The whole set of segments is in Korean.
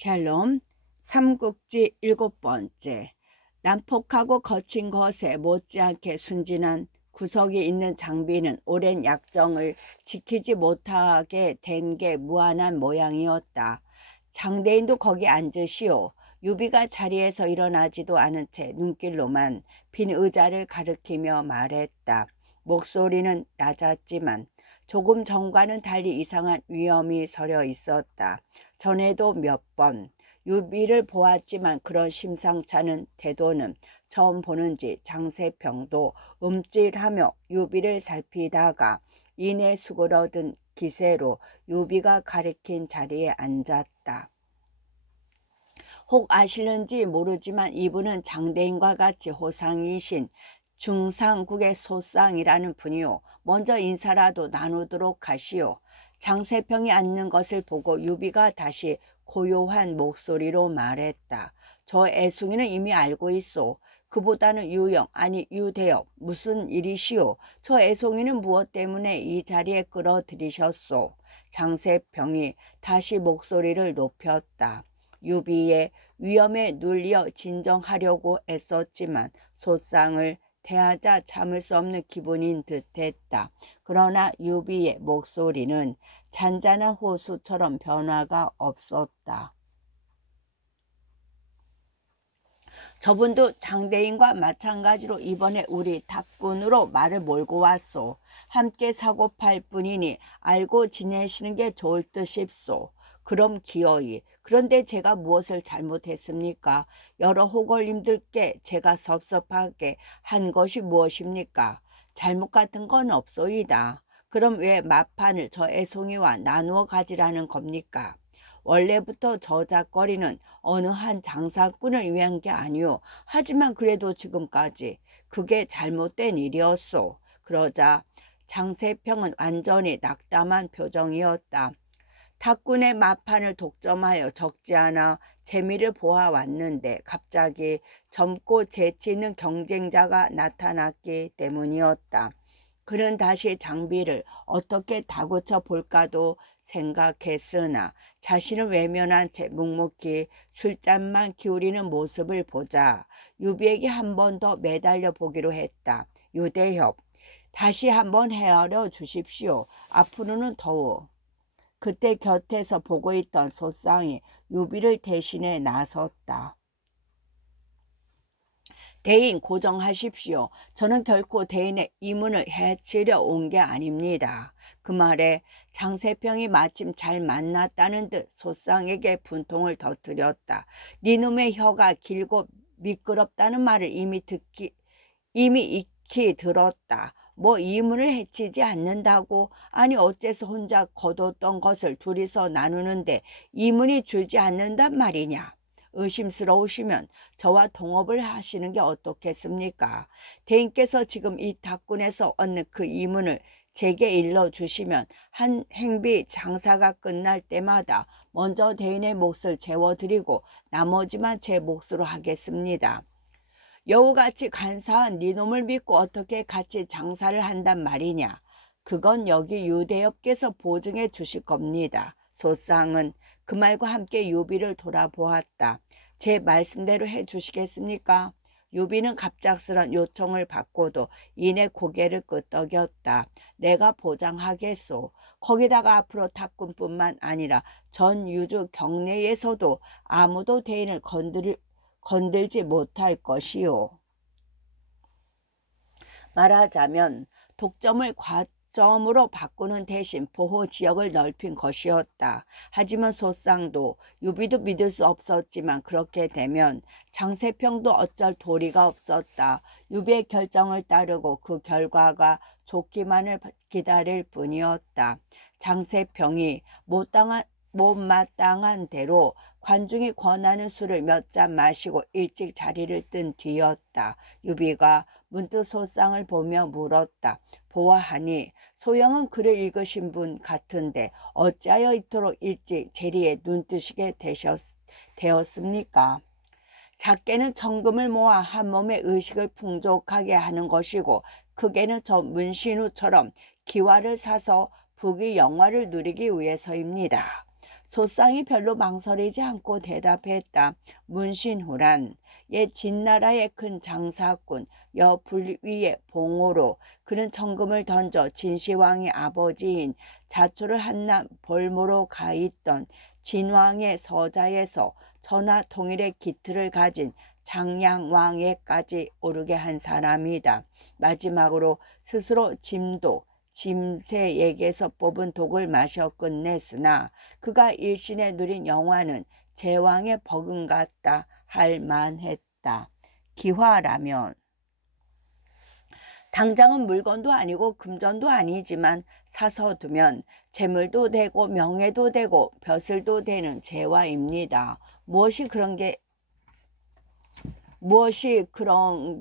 샬롬. 삼국지 7번째. 난폭하고 거친 것에 못지않게 순진한 구석이 있는 장비는 오랜 약정을 지키지 못하게 된 게 무한한 모양이었다. 장대인도 거기 앉으시오. 유비가 자리에서 일어나지도 않은 채 눈길로만 빈 의자를 가리키며 말했다. 목소리는 낮았지만 조금 전과는 달리 이상한 위엄이 서려 있었다. 전에도 몇 번 유비를 보았지만 그런 심상찮은 태도는 처음 보는지 장세평도 움찔하며 유비를 살피다가 이내 수그러든 기세로 유비가 가리킨 자리에 앉았다. 혹 아실는지 모르지만 이분은 장대인과 같이 호상이신 중상국의 소상이라는 분이요. 먼저 인사라도 나누도록 하시오. 장세평이 앉는 것을 보고 유비가 다시 고요한 목소리로 말했다. 저 애송이는 이미 알고 있소. 그보다는 유영 아니 유대엽 무슨 일이시오. 저 애송이는 무엇 때문에 이 자리에 끌어들이셨소. 장세평이 다시 목소리를 높였다. 유비의 위험에 눌려 진정하려고 애썼지만 소상을 대하자 참을 수 없는 기분인 듯했다. 그러나 유비의 목소리는 잔잔한 호수처럼 변화가 없었다. 저분도 장대인과 마찬가지로 이번에 우리 탁군으로 말을 몰고 왔소. 함께 사고 팔 뿐이니 알고 지내시는 게 좋을 듯 싶소. 그럼 기어이. 그런데 제가 무엇을 잘못했습니까? 여러 호걸님들께 제가 섭섭하게 한 것이 무엇입니까? 잘못 같은 건 없소이다. 그럼 왜 마판을 저 애송이와 나누어 가지라는 겁니까? 원래부터 저작거리는 어느 한 장사꾼을 위한 게 아니오. 하지만 그래도 지금까지 그게 잘못된 일이었소. 그러자 장세평은 완전히 낙담한 표정이었다. 탁군의 마판을 독점하여 적지 않아 재미를 보아왔는데 갑자기 젊고 재치 있는 경쟁자가 나타났기 때문이었다. 그는 다시 장비를 어떻게 다고쳐 볼까도 생각했으나 자신을 외면한 채 묵묵히 술잔만 기울이는 모습을 보자 유비에게 한 번 더 매달려 보기로 했다. 유대협, 다시 한번 헤아려 주십시오. 앞으로는 더욱. 그때 곁에서 보고 있던 소상이 유비를 대신해 나섰다. 대인 고정하십시오. 저는 결코 대인의 이문을 해치려 온 게 아닙니다. 그 말에 장세평이 마침 잘 만났다는 듯 소상에게 분통을 터뜨렸다. 니놈의 혀가 길고 미끄럽다는 말을 이미 익히 들었다. 뭐 이문을 해치지 않는다고? 아니 어째서 혼자 거뒀던 것을 둘이서 나누는데 이문이 줄지 않는단 말이냐? 의심스러우시면 저와 동업을 하시는 게 어떻겠습니까? 대인께서 지금 이 탁군에서 얻는 그 이문을 제게 일러주시면 한 행비 장사가 끝날 때마다 먼저 대인의 몫을 재워드리고 나머지만 제 몫으로 하겠습니다. 여우같이 간사한 니놈을 믿고 어떻게 같이 장사를 한단 말이냐. 그건 여기 유대엽께서 보증해 주실 겁니다. 소상은 그 말과 함께 유비를 돌아보았다. 제 말씀대로 해 주시겠습니까? 유비는 갑작스런 요청을 받고도 이내 고개를 끄덕였다. 내가 보장하겠소. 거기다가 앞으로 탁군뿐만 아니라 전 유주 경내에서도 아무도 대인을 건들지 못할 것이요. 말하자면 독점을 과점으로 바꾸는 대신 보호지역을 넓힌 것이었다. 하지만 소상도 유비도 믿을 수 없었지만 그렇게 되면 장세평도 어쩔 도리가 없었다. 유비의 결정을 따르고 그 결과가 좋기만을 기다릴 뿐이었다. 장세평이 못마땅한 대로 관중이 권하는 술을 몇 잔 마시고 일찍 자리를 뜬 뒤였다. 유비가 문득 소상을 보며 물었다. 보아하니 소영은 글을 읽으신 분 같은데 어찌하여 이토록 일찍 제리에 눈뜨시게 되었습니까? 작게는 정금을 모아 한 몸의 의식을 풍족하게 하는 것이고 크게는 저 문신우처럼 기와를 사서 부귀 영화를 누리기 위해서입니다. 소상이 별로 망설이지 않고 대답했다. 문신후란 옛 진나라의 큰 장사꾼 여불위의 봉호로 그는 천금을 던져 진시황의 아버지인 자초를 한남 볼모로 가 있던 진왕의 서자에서 천하 통일의 기틀을 가진 장량왕에까지 오르게 한 사람이다. 마지막으로 스스로 짐새에게서 뽑은 독을 마셔 끝냈으나 그가 일신에 누린 영화는 제왕의 버금같다 할 만했다. 기화라면 당장은 물건도 아니고 금전도 아니지만 사서 두면 재물도 되고 명예도 되고 벼슬도 되는 재화입니다. 무엇이 그런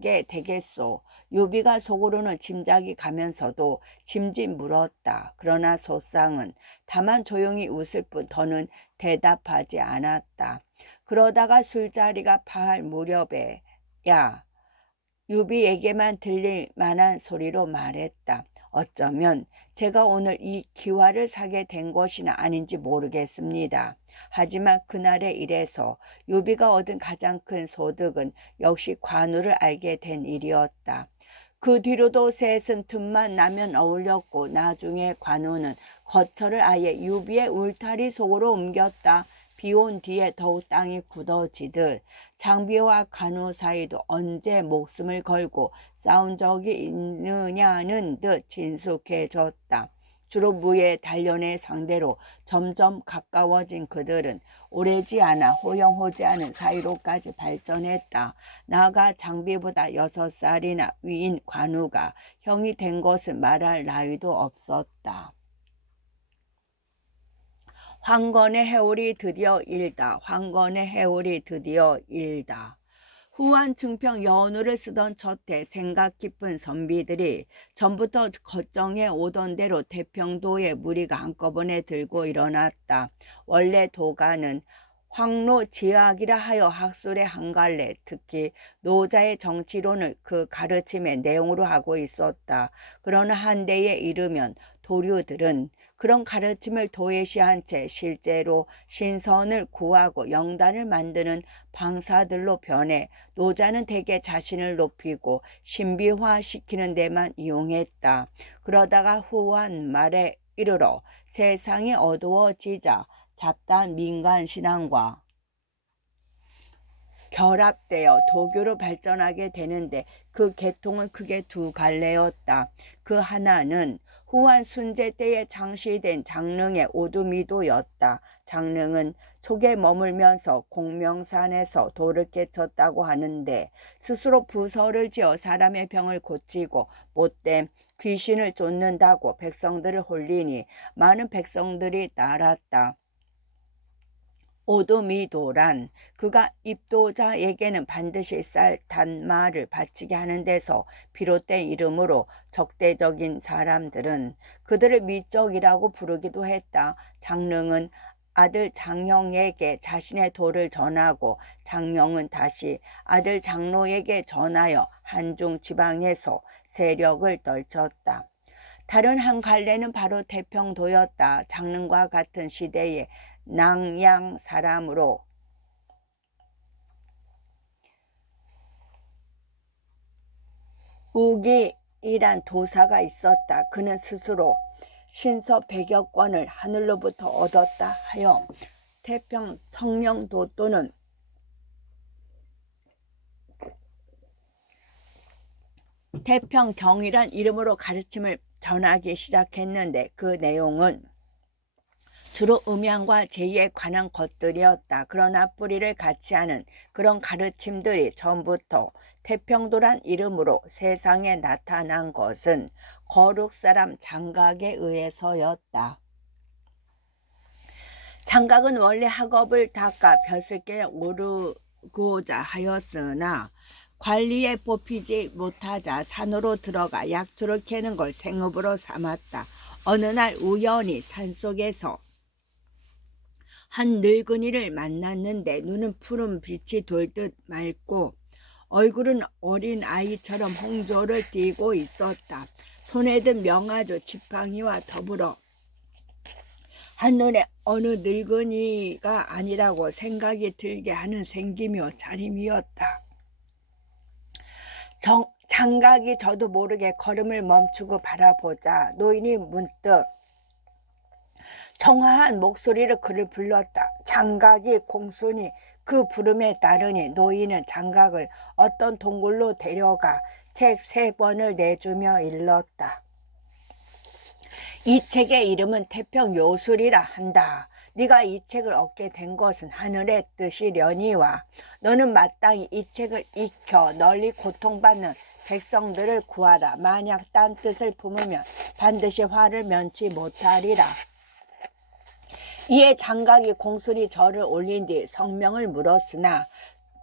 게 되겠소. 유비가 속으로는 짐작이 가면서도 짐짓 물었다. 그러나 소상은 다만 조용히 웃을 뿐 더는 대답하지 않았다. 그러다가 술자리가 파할 무렵에 야, 유비에게만 들릴 만한 소리로 말했다. 어쩌면 제가 오늘 이 기화를 사게 된 것이나 아닌지 모르겠습니다. 하지만 그날의 일에서 유비가 얻은 가장 큰 소득은 역시 관우를 알게 된 일이었다. 그 뒤로도 셋은 틈만 나면 어울렸고 나중에 관우는 거처를 아예 유비의 울타리 속으로 옮겼다. 비온 뒤에 더욱 땅이 굳어지듯 장비와 관우 사이도 언제 목숨을 걸고 싸운 적이 있느냐는 듯 친숙해졌다. 주로 무예 단련의 상대로 점점 가까워진 그들은 오래지 않아 호영호재하는 사이로까지 발전했다. 나아가 장비보다 6살이나 위인 관우가 형이 된 것은 말할 나위도 없었다. 황건의 해올이 드디어 일다. 황건의 해올이 드디어 일다. 후한 증평 연우를 쓰던 첫해 생각 깊은 선비들이 전부터 걱정해 오던 대로 태평도의 무리가 한꺼번에 들고 일어났다. 원래 도가는 황로 지학이라 하여 학술의 한 갈래, 특히 노자의 정치론을 그 가르침의 내용으로 하고 있었다. 그러나 한때에 이르면 도류들은 그런 가르침을 도외시한 채 실제로 신선을 구하고 영단을 만드는 방사들로 변해 노자는 대개 자신을 높이고 신비화시키는 데만 이용했다. 그러다가 후한 말에 이르러 세상이 어두워지자 잡다한 민간신앙과 결합되어 도교로 발전하게 되는데 그 계통은 크게 두 갈래였다. 그 하나는 후한 순제 때에 장시된 장릉의 오두미도였다. 장릉은 촉에 머물면서 공명산에서 도를 깨쳤다고 하는데 스스로 부서를 지어 사람의 병을 고치고 못된 귀신을 쫓는다고 백성들을 홀리니 많은 백성들이 따랐다. 오도미도란 그가 입도자에게는 반드시 쌀, 단, 말을 바치게 하는 데서 비롯된 이름으로 적대적인 사람들은 그들을 미적이라고 부르기도 했다. 장릉은 아들 장형에게 자신의 도를 전하고 장령은 다시 아들 장로에게 전하여 한중 지방에서 세력을 떨쳤다. 다른 한 갈래는 바로 태평도였다. 장릉과 같은 시대에 낭양 사람으로 우기이란 도사가 있었다. 그는 스스로 신서 100여 권을 하늘로부터 얻었다 하여 태평 성령도 또는 태평경이란 이름으로 가르침을 전하기 시작했는데 그 내용은 주로 음양과 제의에 관한 것들이었다. 그러나 뿌리를 같이 하는 그런 가르침들이 전부터 태평도란 이름으로 세상에 나타난 것은 거룩 사람 장각에 의해서였다. 장각은 원래 학업을 닦아 벼슬게 오르고자 하였으나 관리에 뽑히지 못하자 산으로 들어가 약초를 캐는 걸 생업으로 삼았다. 어느 날 우연히 산속에서 한 늙은이를 만났는데 눈은 푸른 빛이 돌듯 맑고 얼굴은 어린 아이처럼 홍조를 띠고 있었다. 손에 든 명아주 지팡이와 더불어 한눈에 어느 늙은이가 아니라고 생각이 들게 하는 생기며 차림이었다. 장각이 저도 모르게 걸음을 멈추고 바라보자 노인이 문득 청아한 목소리로 그를 불렀다. 장각이 공손히 그 부름에 따르니 노인은 장각을 어떤 동굴로 데려가 책 3권을 내주며 일렀다. 이 책의 이름은 태평요술이라 한다. 네가 이 책을 얻게 된 것은 하늘의 뜻이려니와 너는 마땅히 이 책을 익혀 널리 고통받는 백성들을 구하라. 만약 딴 뜻을 품으면 반드시 화를 면치 못하리라. 이에 장각이 공손히 절을 올린 뒤 성명을 물었으나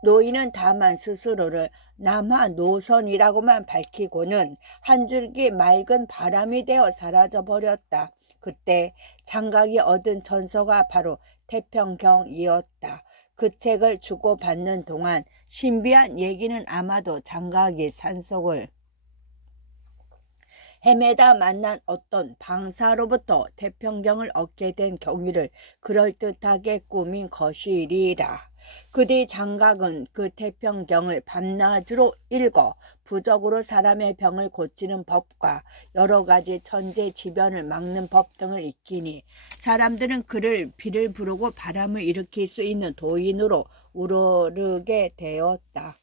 노인은 다만 스스로를 남하노선이라고만 밝히고는 한 줄기 맑은 바람이 되어 사라져 버렸다. 그때 장각이 얻은 전서가 바로 태평경이었다. 그 책을 주고받는 동안 신비한 얘기는 아마도 장각이 산속을 헤매다 만난 어떤 방사로부터 태평경을 얻게 된 경위를 그럴듯하게 꾸민 것이리라. 그 뒤 장각은 그 태평경을 밤낮으로 읽어 부적으로 사람의 병을 고치는 법과 여러 가지 천재지변을 막는 법 등을 익히니 사람들은 그를 비를 부르고 바람을 일으킬 수 있는 도인으로 우러르게 되었다.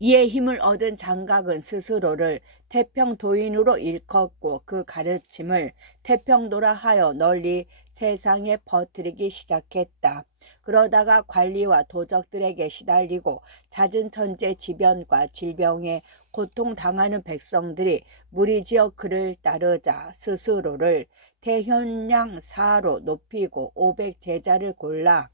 이에 힘을 얻은 장각은 스스로를 태평도인으로 일컫고 그 가르침을 태평도라 하여 널리 세상에 퍼뜨리기 시작했다. 그러다가 관리와 도적들에게 시달리고 잦은 천재지변과 질병에 고통당하는 백성들이 무리지어 그를 따르자 스스로를 대현량사로 높이고 500제자를 골라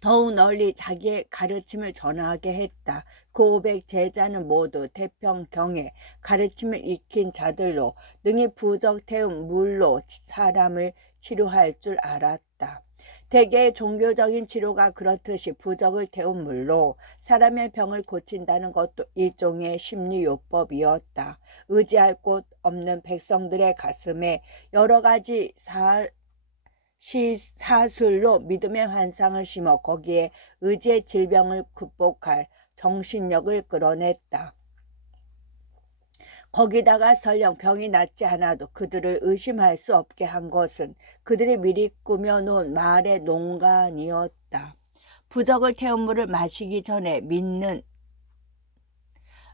더욱 널리 자기의 가르침을 전하게 했다. 그 500제자는 모두 태평경의 가르침을 익힌 자들로 능히 부적 태운 물로 사람을 치료할 줄 알았다. 대개의 종교적인 치료가 그렇듯이 부적을 태운 물로 사람의 병을 고친다는 것도 일종의 심리요법이었다. 의지할 곳 없는 백성들의 가슴에 여러 가지 사술로 믿음의 환상을 심어 거기에 의지의 질병을 극복할 정신력을 끌어냈다. 거기다가 설령 병이 낫지 않아도 그들을 의심할 수 없게 한 것은 그들이 미리 꾸며놓은 말의 농간이었다. 부적을 태운 물을 마시기 전에 믿는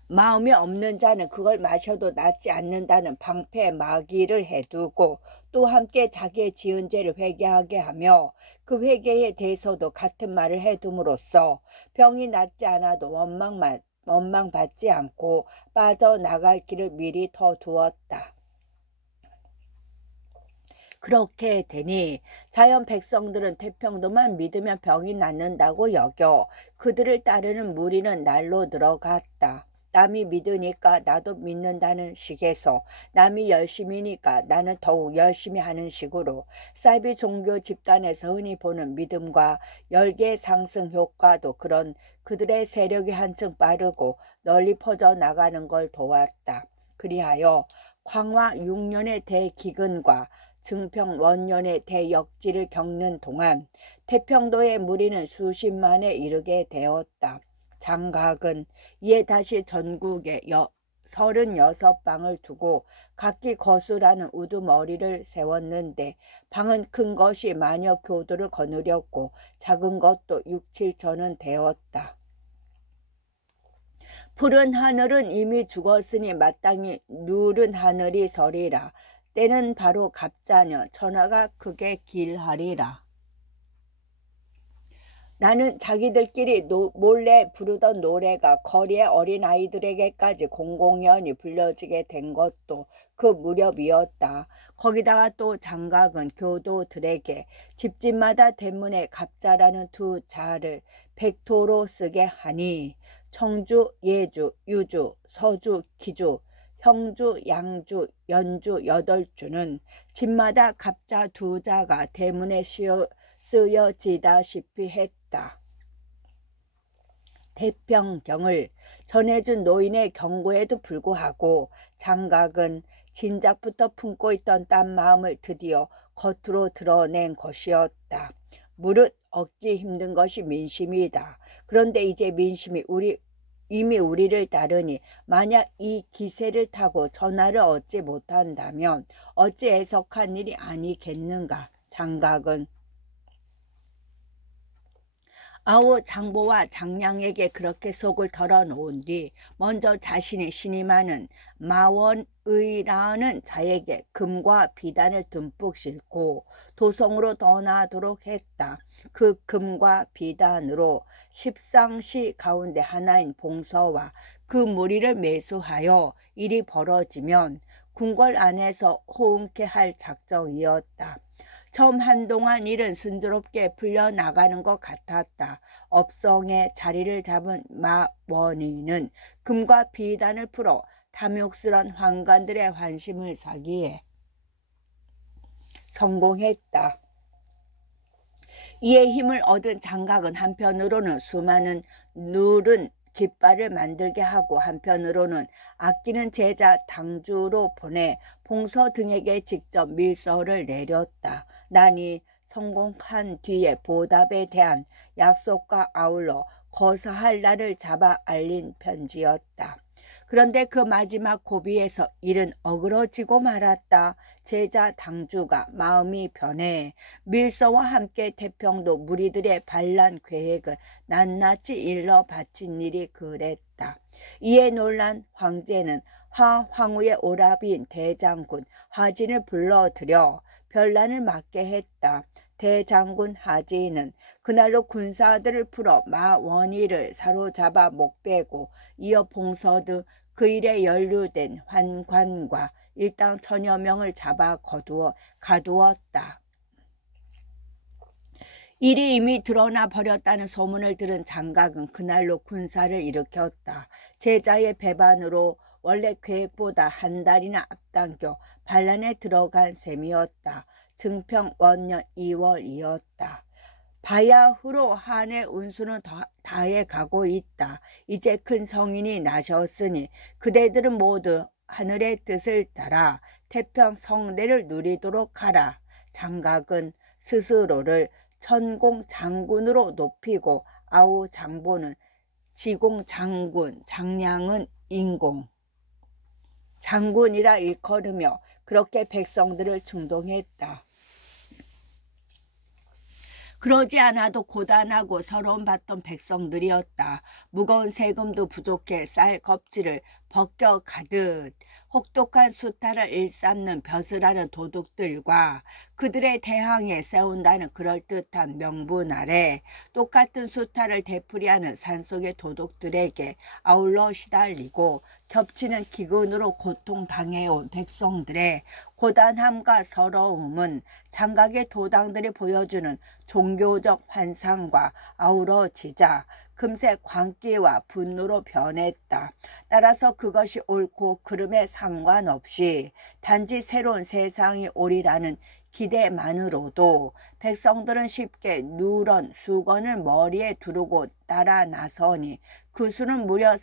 마음이 없는 자는 그걸 마셔도 낫지 않는다는 방패 마귀를 해두고 또 함께 자기의 지은 죄를 회개하게 하며 그 회개에 대해서도 같은 말을 해둠으로써 병이 낫지 않아도 원망받지 않고 빠져나갈 길을 미리 터두었다. 그렇게 되니 자연 백성들은 태평도만 믿으면 병이 낫는다고 여겨 그들을 따르는 무리는 날로 늘어갔다. 남이 믿으니까 나도 믿는다는 식에서 남이 열심히니까 나는 더욱 열심히 하는 식으로 사이비 종교 집단에서 흔히 보는 믿음과 열계 상승 효과도 그런 그들의 세력이 한층 빠르고 널리 퍼져 나가는 걸 도왔다. 그리하여 광화 6년의 대기근과 증평 원년의 대역지를 겪는 동안 태평도의 무리는 수십만에 이르게 되었다. 장각은 이에 다시 전국에 36방을 두고 각기 거수라는 우두머리를 세웠는데 방은 큰 것이 만여 교도를 거느렸고 작은 것도 6, 7천은 되었다. 푸른 하늘은 이미 죽었으니 마땅히 누른 하늘이 서리라. 때는 바로 갑자녀 천하가 크게 길하리라. 나는 자기들끼리 몰래 부르던 노래가 거리의 어린아이들에게까지 공공연히 불려지게 된 것도 그 무렵이었다. 거기다가 또 장각은 교도들에게 집집마다 대문에 갑자라는 두 자를 백토로 쓰게 하니 청주, 예주, 유주, 서주, 기주, 형주, 양주, 연주 8주는 집마다 갑자 두 자가 대문에 쓰여지다시피 했다. 태평경을 전해준 노인의 경고에도 불구하고 장각은 진작부터 품고 있던 딴 마음을 드디어 겉으로 드러낸 것이었다. 무릇 얻기 힘든 것이 민심이다. 그런데 이제 민심이 이미 우리를 따르니 만약 이 기세를 타고 전하를 얻지 못한다면 어찌 애석한 일이 아니겠는가. 장각은 아우 장보와 장량에게 그렇게 속을 털어놓은 뒤 먼저 자신이 신임하는 마원의라는 자에게 금과 비단을 듬뿍 싣고 도성으로 떠나도록 했다. 그 금과 비단으로 십상시 가운데 하나인 봉서와 그 무리를 매수하여 일이 벌어지면 궁궐 안에서 호응케 할 작정이었다. 처음 한동안 일은 순조롭게 풀려나가는 것 같았다. 업성에 자리를 잡은 마원의는 금과 비단을 풀어 탐욕스런 환관들의 환심을 사기에 성공했다. 이에 힘을 얻은 장각은 한편으로는 수많은 누른 깃발을 만들게 하고 한편으로는 아끼는 제자 당주로 보내 봉서 등에게 직접 밀서를 내렸다. 난이 성공한 뒤에 보답에 대한 약속과 아울러 거사할 날을 잡아 알린 편지였다. 그런데 그 마지막 고비에서 일은 어그러지고 말았다. 제자 당주가 마음이 변해 밀서와 함께 태평도 무리들의 반란 계획을 낱낱이 일러 바친 일이 그랬다. 이에 놀란 황제는 황후의 오라비인 대장군 하진을 불러들여 변란을 막게 했다. 대장군 하진은 그날로 군사들을 풀어 마원희를 사로잡아 목베고 이어 봉서 등 그 일에 연루된 환관과 일당 천여 명을 잡아 가두었다. 일이 이미 드러나 버렸다는 소문을 들은 장각은 그날로 군사를 일으켰다. 제자의 배반으로 원래 계획보다 한 달이나 앞당겨 반란에 들어간 셈이었다. 증평 원년 2월이었다. 바야흐로 한의 운수는 다해 가고 있다. 이제 큰 성인이 나셨으니 그대들은 모두 하늘의 뜻을 따라 태평 성대를 누리도록 하라. 장각은 스스로를 천공 장군으로 높이고 아우 장보는 지공 장군, 장량은 인공 장군이라 일컬으며 그렇게 백성들을 충동했다. 그러지 않아도 고단하고 서러움 받던 백성들이었다. 무거운 세금도 부족해 쌀 껍질을 벗겨가듯 혹독한 수탈을 일삼는 벼슬하는 도둑들과 그들의 대항에 세운다는 그럴듯한 명분 아래 똑같은 수탈을 되풀이하는 산속의 도둑들에게 아울러 시달리고 겹치는 기근으로 고통당해온 백성들의 고단함과 서러움은 장각의 도당들이 보여주는 종교적 환상과 아우러지자 금세 광기와 분노로 변했다. 따라서 그것이 옳고 그름에 상관없이 단지 새로운 세상이 오리라는 기대만으로도 백성들은 쉽게 누런 수건을 머리에 두르고 따라 나서니 그 수는 무려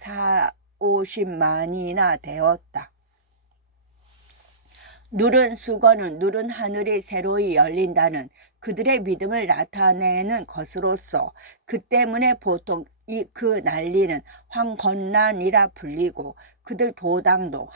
50만이나 되었다. 누른 수건은 누른 하늘이 새로이 열린다는 그들의 믿음을 나타내는 것으로서 그 때문에 보통 그 난리는 황건난이라 불리고 그들 도당도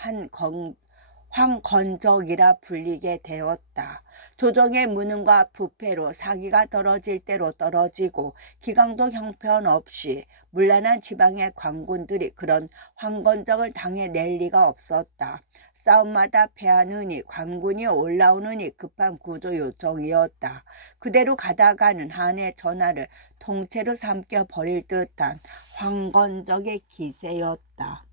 황건적이라 불리게 되었다. 조정의 무능과 부패로 사기가 떨어질 대로 떨어지고 기강도 형편없이 문란한 지방의 관군들이 그런 황건적을 당해낼 리가 없었다. 싸움마다 패하느니 관군이 올라오느니 급한 구조 요청이었다. 그대로 가다가는 한의 전하를 통째로 삼켜버릴 듯한 황건적의 기세였다.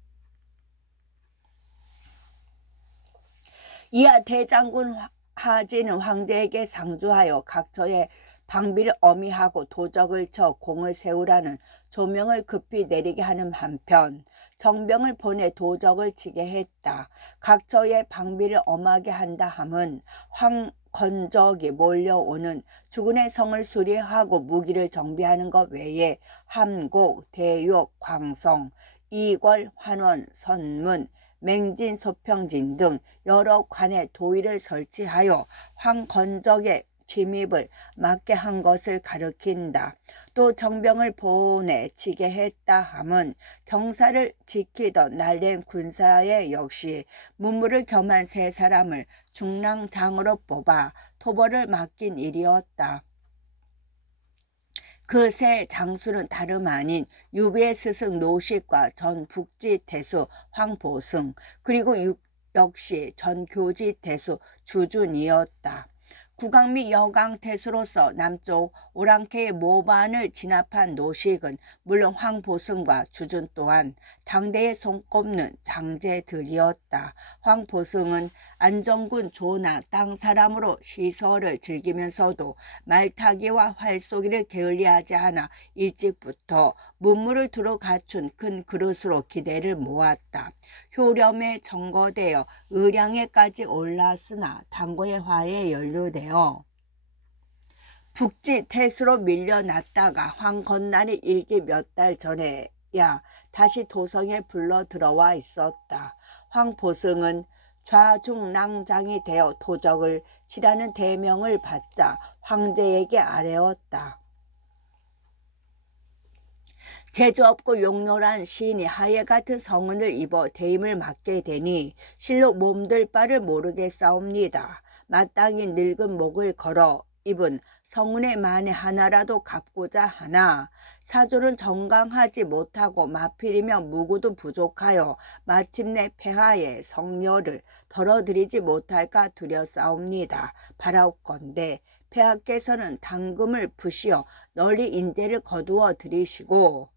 이하 대장군 하진은 황제에게 상주하여 각처에 방비를 어미하고 도적을 쳐 공을 세우라는 조명을 급히 내리게 하는 한편 정병을 보내 도적을 치게 했다. 각처에 방비를 엄하게 한다 함은 황건적이 몰려오는 주군의 성을 수리하고 무기를 정비하는 것 외에 함곡, 대욕, 광성, 이궐, 환원, 선문, 맹진, 소평진 등 여러 관에 도의를 설치하여 황건적의 침입을 막게 한 것을 가리킨다. 또 정병을 보내 지게 했다 함은 경사를 지키던 날랜 군사에 역시 문무를 겸한 세 사람을 중랑장으로 뽑아 토벌을 맡긴 일이었다. 그 세 장수는 다름 아닌 유비의 스승 노식과 전 북지 태수 황보승, 그리고 역시 전 교지 태수 주준이었다. 국왕 및 여강 태수로서 남쪽 오랑캐의 모반을 진압한 노식은 물론 황보승과 주준 또한 당대에 손꼽는 장제들이었다. 황보승은 안정군 조나 땅 사람으로 시설을 즐기면서도 말타기와 활쏘기를 게을리하지 않아 일찍부터 문무를 두루 갖춘 큰 그릇으로 기대를 모았다. 효렴에 정거되어 의량에까지 올랐으나 당고의 화에 연루되어 북지 태수로 밀려났다가 황건날이 일기 몇 달 전에야 다시 도성에 불러 들어와 있었다. 황보승은 좌중랑장이 되어 도적을 치라는 대명을 받자 황제에게 아뢰었다. 재주 없고 용렬한 시인이 하예 같은 성운을 입어 대임을 맡게 되니 실로 몸들 바를 모르겠사옵니다. 마땅히 늙은 목을 걸어 입은 성운의 만에 하나라도 갚고자 하나 사조는 정강하지 못하고 마필이며 무구도 부족하여 마침내 폐하의 성녀를 덜어드리지 못할까 두려싸옵니다. 바라옵건대 폐하께서는 당금을 푸시어 널리 인재를 거두어 들이시고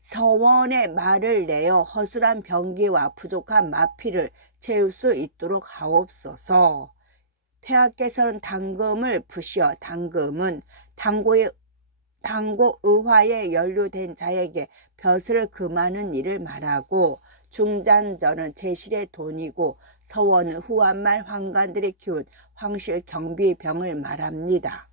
서원의 말을 내어 허술한 병기와 부족한 마피를 채울 수 있도록 하옵소서. 폐하께서는 당금을 푸시어 당금은 당고 의화에 연루된 자에게 벼슬을 금하는 일을 말하고 중잔절은 제실의 돈이고 서원은 후한말 황관들이 키운 황실 경비병을 말합니다.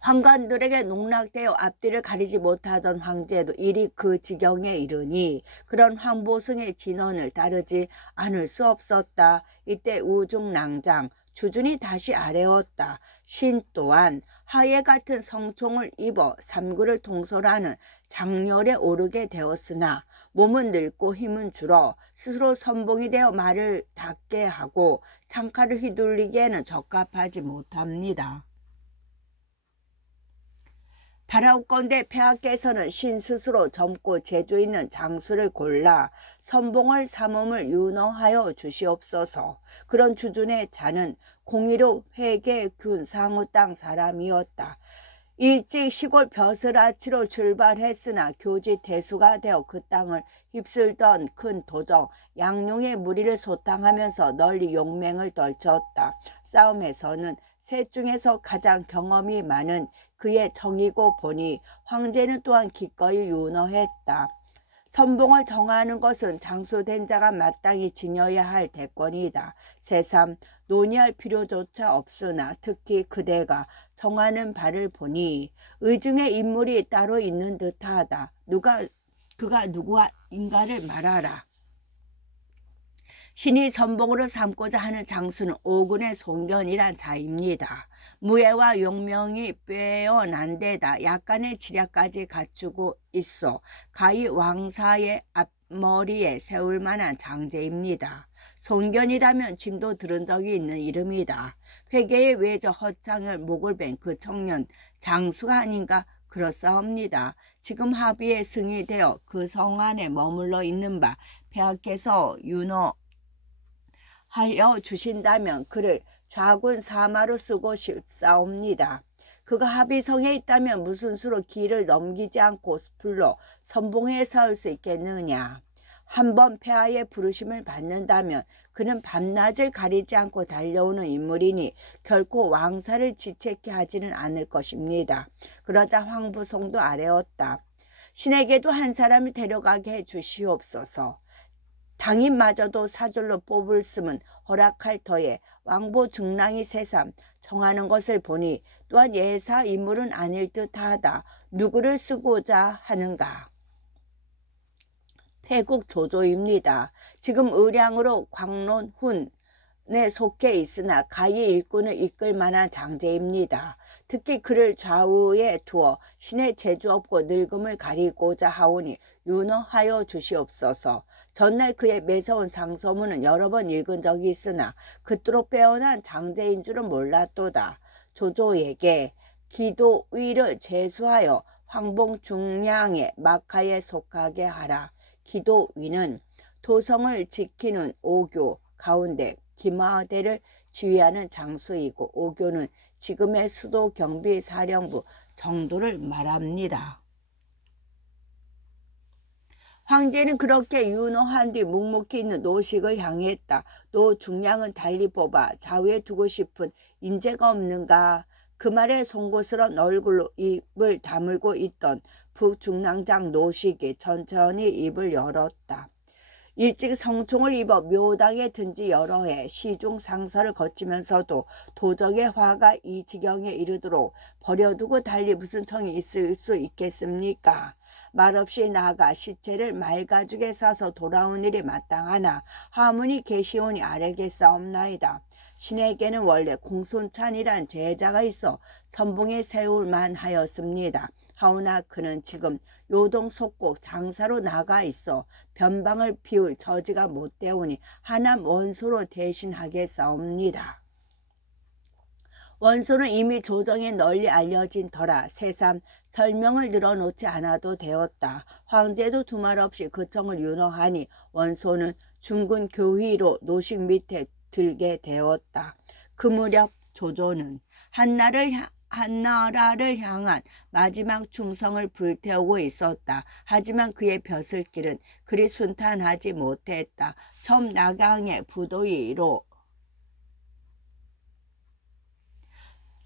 황관들에게 농락되어 앞뒤를 가리지 못하던 황제도 일이 그 지경에 이르니 그런 황보승의 진언을 따르지 않을 수 없었다. 이때 우중랑장 주준이 다시 아뢰었다. 신 또한 하예 같은 성총을 입어 삼구를 통솔하는 장렬에 오르게 되었으나 몸은 늙고 힘은 줄어 스스로 선봉이 되어 말을 닿게 하고 창칼을 휘둘리기에는 적합하지 못합니다. 바라옵건대 폐하께서는 신 스스로 젊고 재주 있는 장수를 골라 선봉을 삼음을 윤허하여 주시옵소서. 그런 주준의 자는 공의로 회계 균 상우 땅 사람이었다. 일찍 시골 벼슬아치로 출발했으나 교지 대수가 되어 그 땅을 휩쓸던 큰 도적 양룡의 무리를 소탕하면서 널리 용맹을 떨쳤다. 싸움에서는 셋 중에서 가장 경험이 많은 그의 정이고 보니 황제는 또한 기꺼이 윤허했다. 선봉을 정하는 것은 장수된 자가 마땅히 지녀야 할 대권이다. 새삼 논의할 필요조차 없으나 특히 그대가 정하는 바를 보니 의중의 인물이 따로 있는 듯하다. 그가 누구인가를 말하라. 신이 선봉으로 삼고자 하는 장수는 오군의 송견이란 자입니다. 무예와 용명이 빼어난 데다 약간의 지략까지 갖추고 있어 가히 왕사의 앞머리에 세울 만한 장제입니다. 송견이라면 짐도 들은 적이 있는 이름이다. 회계의 외저 허창을 목을 벤 그 청년 장수가 아닌가 그렇사옵니다. 지금 합의의 승이 되어 그 성 안에 머물러 있는 바 폐하께서 윤허 하여 주신다면 그를 좌군 사마로 쓰고 싶사옵니다. 그가 합의성에 있다면 무슨 수로 길을 넘기지 않고 숲을로 선봉에 서울 수 있겠느냐. 한번 폐하의 부르심을 받는다면 그는 밤낮을 가리지 않고 달려오는 인물이니 결코 왕사를 지체케 하지는 않을 것입니다. 그러자 황보성도 아뢰었다. 신에게도 한 사람을 데려가게 해 주시옵소서. 당인마저도 사절로 뽑을 쓰면 허락할 터에 왕보 중랑이 새삼 정하는 것을 보니 또한 예사 인물은 아닐 듯하다. 누구를 쓰고자 하는가? 패국 조조입니다. 지금 의량으로 광론훈에 속해 있으나 가히 일꾼을 이끌 만한 장제입니다. 특히 그를 좌우에 두어 신의 재주없고 늙음을 가리고자 하오니 윤허하여 주시옵소서. 전날 그의 매서운 상소문은 여러 번 읽은 적이 있으나 그토록 빼어난 장제인 줄은 몰랐도다. 조조에게 기도위를 제수하여 황봉중량의 막하에 속하게 하라. 기도위는 도성을 지키는 오교 가운데 김하대를 지휘하는 장수이고 오교는 지금의 수도 경비사령부 정도를 말합니다. 황제는 그렇게 윤호한 뒤 묵묵히 있는 노식을 향했다. 노중량은 달리 뽑아 좌우에 두고 싶은 인재가 없는가. 그 말에 송곳스런 얼굴로 입을 다물고 있던 북중랑장 노식이 천천히 입을 열었다. 일찍 성총을 입어 묘당에 든 지 여러 해 시중상서를 거치면서도 도적의 화가 이 지경에 이르도록 버려두고 달리 무슨 청이 있을 수 있겠습니까? 말없이 나가 시체를 말가죽에 싸서 돌아온 일이 마땅하나 하문이 계시오니 아뢰겠사옵나이다. 신에게는 원래 공손찬이란 제자가 있어 선봉에 세울 만하였습니다. 하오나 그는 지금 요동 속곡 장사로 나가 있어 변방을 피울 처지가 못되오니 하남 원소로 대신하겠사옵니다. 원소는 이미 조정에 널리 알려진 터라 새삼 설명을 늘어놓지 않아도 되었다. 황제도 두말 없이 그 청을 윤허하니 원소는 중군 교휘로 노식 밑에 들게 되었다. 그 무렵 조조는 한나라를 향한 마지막 충성을 불태우고 있었다. 하지만 그의 벼슬길은 그리 순탄하지 못했다. 처음 낙양의 부도위로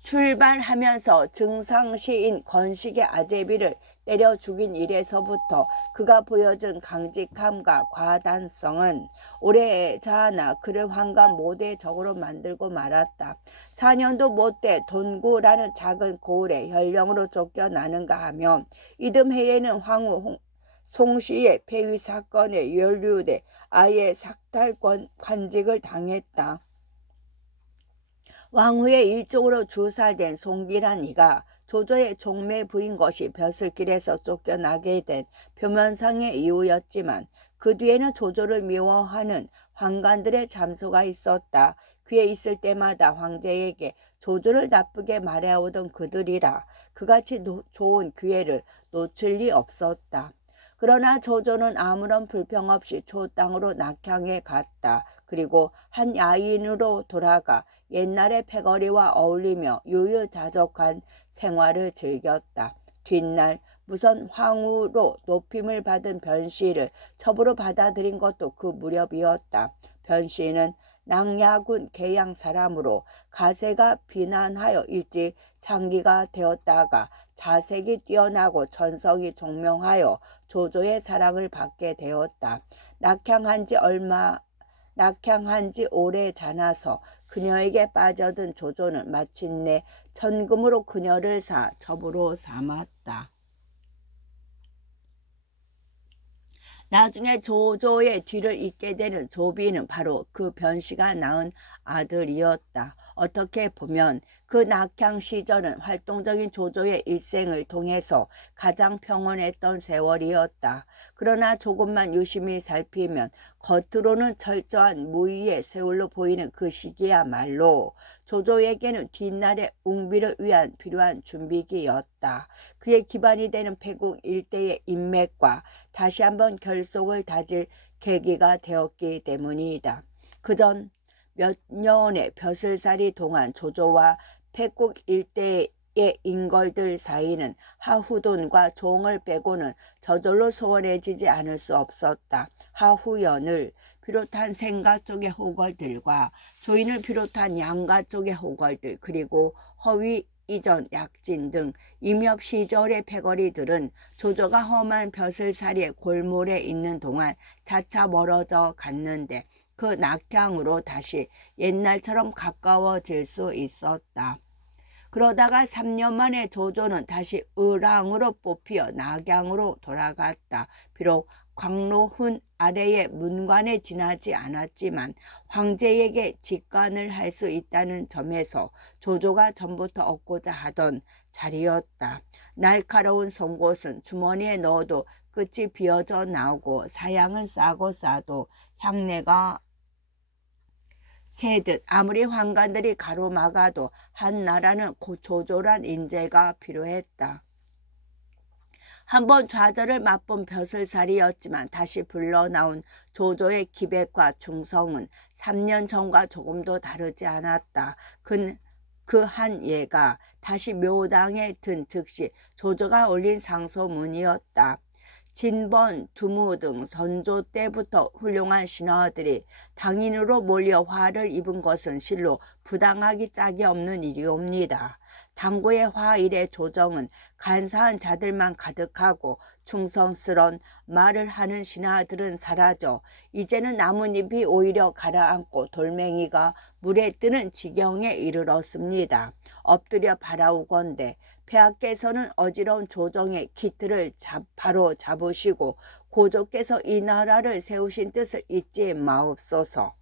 출발하면서 증상시인 건식의 아제비를 때려 죽인 이래서부터 그가 보여준 강직함과 과단성은 오래자나 그를 황감 모대의 적으로 만들고 말았다. 4년도 못돼 돈구라는 작은 고을에 현령으로 쫓겨나는가 하면 이듬해에는 황후 송씨의 폐위 사건에 연루돼 아예 삭탈관직을 당했다. 왕후의 일족으로 주살된 송기란 이가 조조의 종매 부인 것이 벼슬길에서 쫓겨나게 된 표면상의 이유였지만 그 뒤에는 조조를 미워하는 환관들의 잠소가 있었다. 귀에 있을 때마다 황제에게 조조를 나쁘게 말해오던 그들이라 그같이 좋은 기회를 놓칠 리 없었다. 그러나 조조는 아무런 불평 없이 초땅으로 낙향에 갔다. 그리고 한 야인으로 돌아가 옛날의 패거리와 어울리며 유유자적한 생활을 즐겼다. 뒷날 무선 황후로 높임을 받은 변씨를 첩으로 받아들인 것도 그 무렵이었다. 변씨는 낭야군 계양 사람으로 가세가 비난하여 일찍 장기가 되었다가 자색이 뛰어나고 전성이 종명하여 조조의 사랑을 받게 되었다. 낙향한 지 오래 지나서 그녀에게 빠져든 조조는 마침내 천금으로 그녀를 사 첩으로 삼았다. 나중에 조조의 뒤를 잇게 되는 조비는 바로 그 변씨가 낳은 아들이었다. 어떻게 보면 그 낙향 시절은 활동적인 조조의 일생을 통해서 가장 평온했던 세월이었다. 그러나 조금만 유심히 살피면 겉으로는 철저한 무위의 세월로 보이는 그 시기야말로 조조에게는 뒷날의 웅비를 위한 필요한 준비기였다. 그의 기반이 되는 패국 일대의 인맥과 다시 한번 결속을 다질 계기가 되었기 때문이다. 그전 몇 년의 벼슬살이 동안 조조와 패국 일대의 인걸들 사이는 하후돈과 종을 빼고는 저절로 소원해지지 않을 수 없었다. 하후연을 비롯한 생가 쪽의 호걸들과 조인을 비롯한 양가 쪽의 호걸들 그리고 허위 이전 약진 등 임엽 시절의 패거리들은 조조가 험한 벼슬살이의 골몰에 있는 동안 차차 멀어져 갔는데 그 낙향으로 다시 옛날처럼 가까워질 수 있었다. 그러다가 3년 만에 조조는 다시 을왕으로 뽑히어 낙양으로 돌아갔다. 비록 광로훈 아래의 문관에 지나지 않았지만 황제에게 직관을 할 수 있다는 점에서 조조가 전부터 얻고자 하던 자리였다. 날카로운 송곳은 주머니에 넣어도 끝이 비어져 나오고 사양은 싸고 싸도 향내가 새듯 아무리 환관들이 가로막아도 한 나라는 조조란 인재가 필요했다. 한번 좌절을 맛본 벼슬살이였지만 다시 불러나온 조조의 기백과 충성은 3년 전과 조금도 다르지 않았다. 그 한 예가 다시 묘당에 든 즉시 조조가 올린 상소문이었다. 진번, 두무 등 선조 때부터 훌륭한 신하들이 당인으로 몰려 화를 입은 것은 실로 부당하기 짝이 없는 일이옵니다. 당고의 화일의 조정은 간사한 자들만 가득하고 충성스러운 말을 하는 신하들은 사라져 이제는 나뭇잎이 오히려 가라앉고 돌멩이가 물에 뜨는 지경에 이르렀습니다. 엎드려 바라오건대 폐하께서는 어지러운 조정의 기틀을 바로 잡으시고 고조께서 이 나라를 세우신 뜻을 잊지 마옵소서.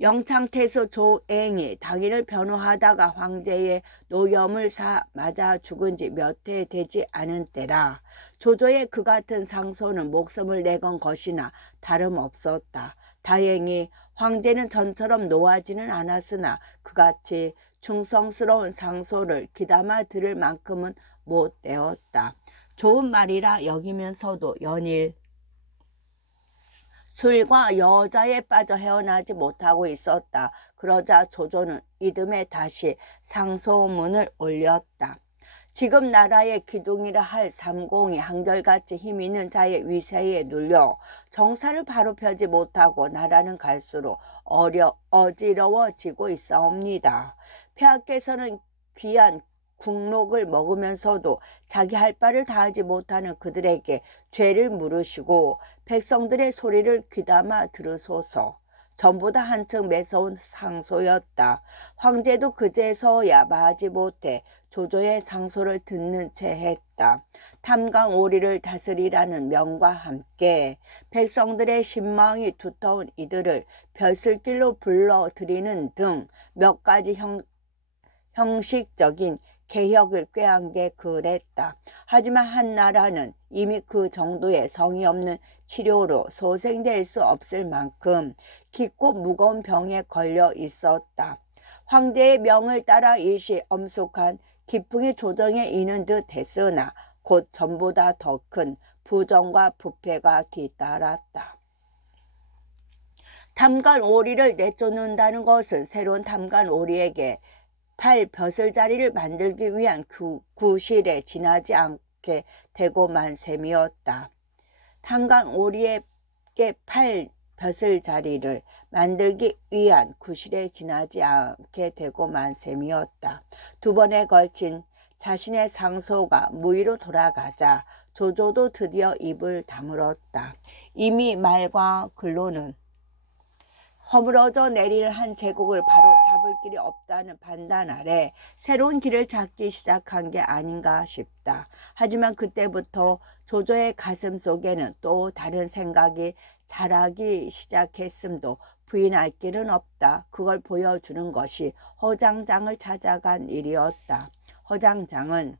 영창태수 조앵이 당인을 변호하다가 황제의 노염을 맞아 죽은 지 몇 해 되지 않은 때라. 조조의 그 같은 상소는 목숨을 내건 것이나 다름없었다. 다행히 황제는 전처럼 노하지는 않았으나 그같이 충성스러운 상소를 귀담아 들을 만큼은 못 되었다. 좋은 말이라 여기면서도 연일 술과 여자에 빠져 헤어나지 못하고 있었다. 그러자 조조는 이듬해 다시 상소문을 올렸다. 지금 나라의 기둥이라 할 삼공이 한결같이 힘 있는 자의 위세에 눌려 정사를 바로 펴지 못하고 나라는 갈수록 어지러워지고 있사옵니다. 폐하께서는 귀한 국록을 먹으면서도 자기 할 바를 다하지 못하는 그들에게 죄를 물으시고 백성들의 소리를 귀담아 들으소서. 전보다 한층 매서운 상소였다. 황제도 그제서야 마지 못해 조조의 상소를 듣는 채 했다. 탐강오리를 다스리라는 명과 함께 백성들의 신망이 두터운 이들을 벼슬길로 불러들이는 등 몇 가지 형식적인 개혁을 꾀한 게 그랬다. 하지만 한 나라는 이미 그 정도의 성의 없는 치료로 소생될 수 없을 만큼 깊고 무거운 병에 걸려 있었다. 황제의 명을 따라 일시 엄숙한 기풍이 조정에 이는 듯 했으나 곧 전보다 더 큰 부정과 부패가 뒤따랐다. 탐관오리를 내쫓는다는 것은 새로운 탐관오리에게 팔 벼슬자리를 만들기 위한 구실에 지나지 않게 되고만 셈이었다. 탐관오리에게 팔 벼슬자리를 만들기 위한 구실에 지나지 않게 되고만 셈이었다. 두 번에 걸친 자신의 상소가 무의로 돌아가자 조조도 드디어 입을 다물었다. 이미 말과 글로는 허물어져 내리는 한 제국을 바로 잡을 길이 없다는 판단 아래 새로운 길을 찾기 시작한 게 아닌가 싶다. 하지만 그때부터 조조의 가슴 속에는 또 다른 생각이 자라기 시작했음도 부인할 길은 없다. 그걸 보여주는 것이 허장장을 찾아간 일이었다. 허장장은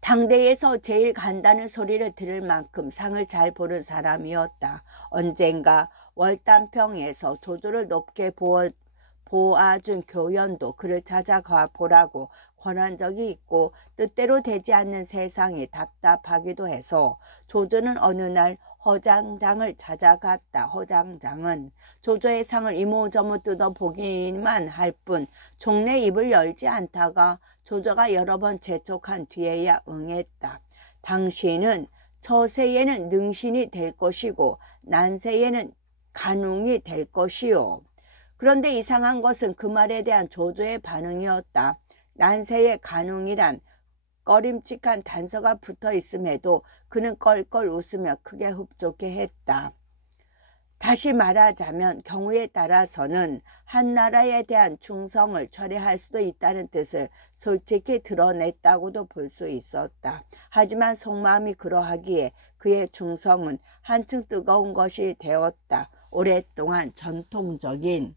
당대에서 제일 간다는 소리를 들을 만큼 상을 잘 보는 사람이었다. 언젠가 월단평에서 조조를 높게 보아준 교연도 그를 찾아가 보라고 권한 적이 있고 뜻대로 되지 않는 세상이 답답하기도 해서 조조는 어느 날 허장장을 찾아갔다. 허장장은 조조의 상을 이모저모 뜯어보기만 할 뿐 종래 입을 열지 않다가 조조가 여러 번 재촉한 뒤에야 응했다. 당신은 처세에는 능신이 될 것이고 난세에는 간웅이 될 것이요. 그런데 이상한 것은 그 말에 대한 조조의 반응이었다. 난세의 간웅이란 꺼림칙한 단서가 붙어 있음에도 그는 껄껄 웃으며 크게 흡족해 했다. 다시 말하자면 경우에 따라서는 한 나라에 대한 충성을 철회할 수도 있다는 뜻을 솔직히 드러냈다고도 볼 수 있었다. 하지만 속마음이 그러하기에 그의 충성은 한층 뜨거운 것이 되었다. 오랫동안 전통적인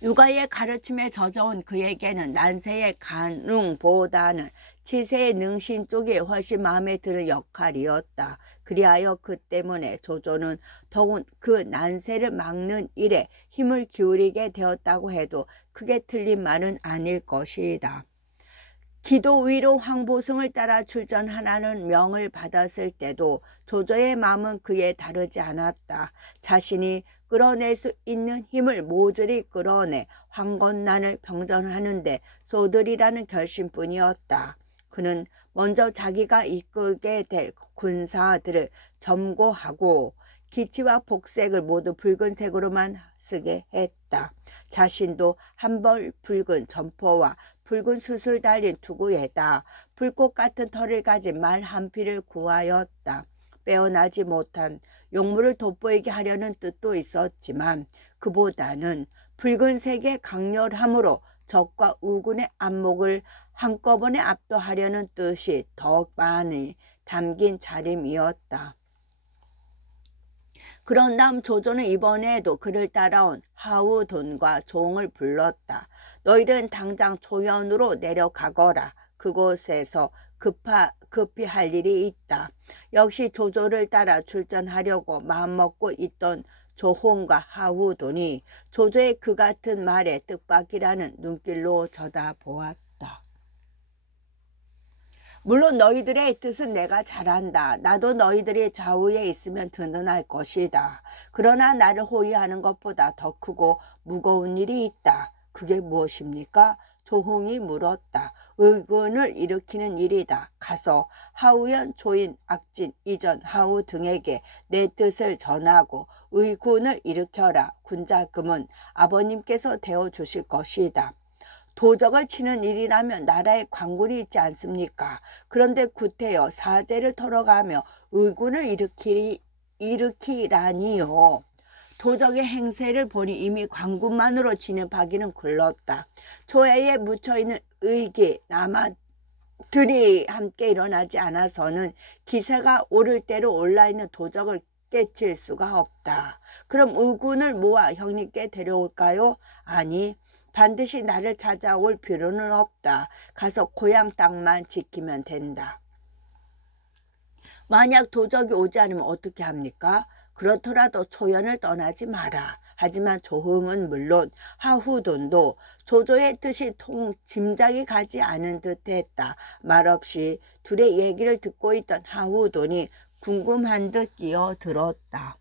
육아의 가르침에 젖어온 그에게는 난세의 간웅보다는 치세의 능신 쪽이 훨씬 마음에 드는 역할이었다. 그리하여 그 때문에 조조는 더욱 그 난세를 막는 일에 힘을 기울이게 되었다고 해도 크게 틀린 말은 아닐 것이다. 기도 위로 황보승을 따라 출전하라는 명을 받았을 때도 조조의 마음은 그에 다르지 않았다. 자신이 끌어낼 수 있는 힘을 모조리 끌어내 황건난을 병전하는데 쏟으리라는 결심뿐이었다. 그는 먼저 자기가 이끌게 될 군사들을 점거하고 기치와 복색을 모두 붉은색으로만 쓰게 했다. 자신도 한 벌 붉은 점포와 붉은 숯을 달린 투구에다 불꽃 같은 털을 가진 말 한 피를 구하였다. 빼어나지 못한 용물을 돋보이게 하려는 뜻도 있었지만 그보다는 붉은색의 강렬함으로 적과 우군의 안목을 한꺼번에 압도하려는 뜻이 더 많이 담긴 차림이었다. 그런 다음 조조는 이번에도 그를 따라온 하우돈과 종을 불렀다. 너희들은 당장 조연으로 내려가거라. 그곳에서 급히 할 일이 있다. 역시 조조를 따라 출전하려고 마음먹고 있던 조홍과 하우돈이 조조의 그 같은 말에 뜻밖이라는 눈길로 쳐다보았다. 물론 너희들의 뜻은 내가 잘한다. 나도 너희들이 좌우에 있으면 든든할 것이다. 그러나 나를 호위하는 것보다 더 크고 무거운 일이 있다. 그게 무엇입니까? 조홍이 물었다. 의군을 일으키는 일이다. 가서 하우연, 조인, 악진, 이전, 하우 등에게 내 뜻을 전하고 의군을 일으켜라. 군자금은 아버님께서 대어주실 것이다. 도적을 치는 일이라면 나라에 관군이 있지 않습니까? 그런데 구태여 사제를 털어가며 의군을 일으키라니요. 도적의 행세를 보니 이미 관군만으로 진입하기는 글렀다. 초해에 묻혀있는 의기, 남아들이 함께 일어나지 않아서는 기세가 오를 대로 올라있는 도적을 깨칠 수가 없다. 그럼 의군을 모아 형님께 데려올까요? 아니, 반드시 나를 찾아올 필요는 없다. 가서 고향 땅만 지키면 된다. 만약 도적이 오지 않으면 어떻게 합니까? 그렇더라도 초연을 떠나지 마라. 하지만 조흥은 물론 하후돈도 조조의 뜻이 짐작이 가지 않은 듯했다. 말없이 둘의 얘기를 듣고 있던 하후돈이 궁금한 듯 끼어들었다.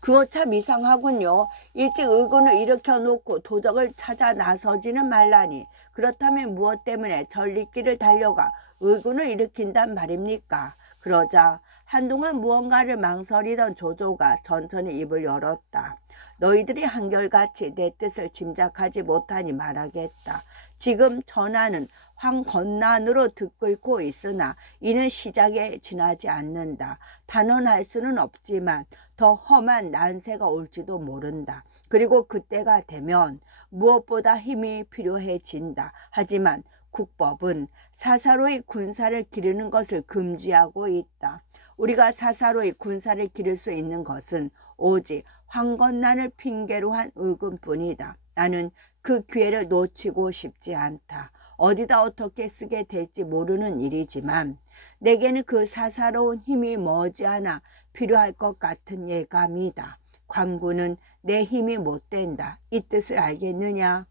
그거 참 이상하군요. 일찍 의군을 일으켜놓고 도적을 찾아 나서지는 말라니. 그렇다면 무엇 때문에 전리길을 달려가 의군을 일으킨단 말입니까? 그러자 한동안 무언가를 망설이던 조조가 천천히 입을 열었다. 너희들이 한결같이 내 뜻을 짐작하지 못하니 말하겠다. 지금 전하는 황건난으로 들끓고 있으나 이는 시작에 지나지 않는다. 단언할 수는 없지만 더 험한 난세가 올지도 모른다. 그리고 그때가 되면 무엇보다 힘이 필요해진다. 하지만 국법은 사사로이 군사를 기르는 것을 금지하고 있다. 우리가 사사로이 군사를 기를 수 있는 것은 오직 황건난을 핑계로 한 의군뿐이다. 나는 그 기회를 놓치고 싶지 않다. 어디다 어떻게 쓰게 될지 모르는 일이지만 내게는 그 사사로운 힘이 머지않아 필요할 것 같은 예감이다. 관군은 내 힘이 못 된다. 이 뜻을 알겠느냐?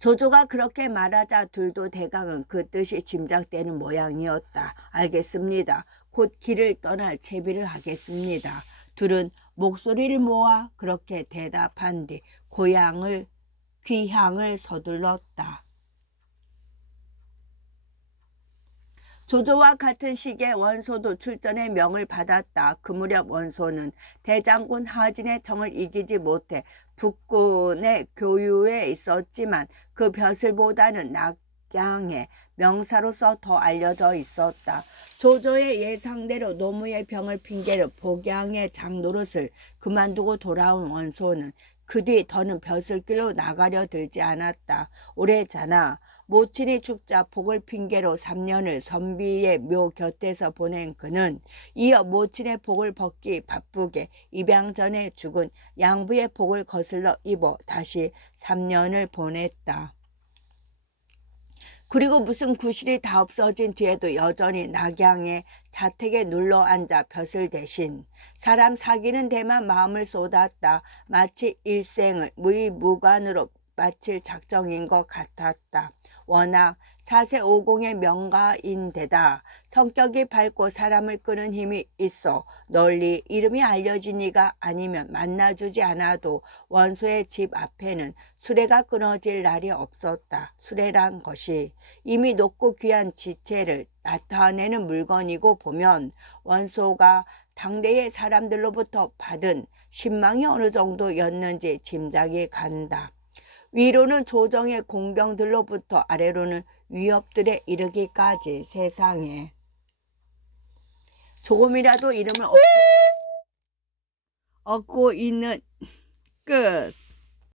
조조가 그렇게 말하자 둘도 대강은 그 뜻이 짐작되는 모양이었다. 알겠습니다. 곧 길을 떠날 채비를 하겠습니다. 둘은 목소리를 모아 그렇게 대답한 뒤 귀향을 서둘렀다. 조조와 같은 시기에 원소도 출전의 명을 받았다. 그 무렵 원소는 대장군 하진의 정을 이기지 못해 북군의 교유에 있었지만 그 벼슬보다는 복양의 명사로서 더 알려져 있었다. 조조의 예상대로 노무의 병을 핑계로 복양의 장노릇을 그만두고 돌아온 원소는 그 뒤 더는 벼슬길로 나가려 들지 않았다. 오래잖아 모친이 죽자 복을 핑계로 3년을 선비의 묘 곁에서 보낸 그는 이어 모친의 복을 벗기 바쁘게 입양 전에 죽은 양부의 복을 거슬러 입어 다시 3년을 보냈다. 그리고 무슨 구실이 다 없어진 뒤에도 여전히 낙양의 자택에 눌러 앉아 벼슬 대신 사람 사귀는 데만 마음을 쏟았다. 마치 일생을 무의무관으로 마칠 작정인 것 같았다. 워낙 사세오공의 명가인데다 성격이 밝고 사람을 끄는 힘이 있어 널리 이름이 알려진 이가 아니면 만나주지 않아도 원소의 집 앞에는 수레가 끊어질 날이 없었다. 수레란 것이 이미 높고 귀한 지체를 나타내는 물건이고 보면 원소가 당대의 사람들로부터 받은 신망이 어느 정도였는지 짐작이 간다. 위로는 조정의 공경들로부터 아래로는 위협들에 이르기까지 세상에 조금이라도 이름을 얻고 있는 끝.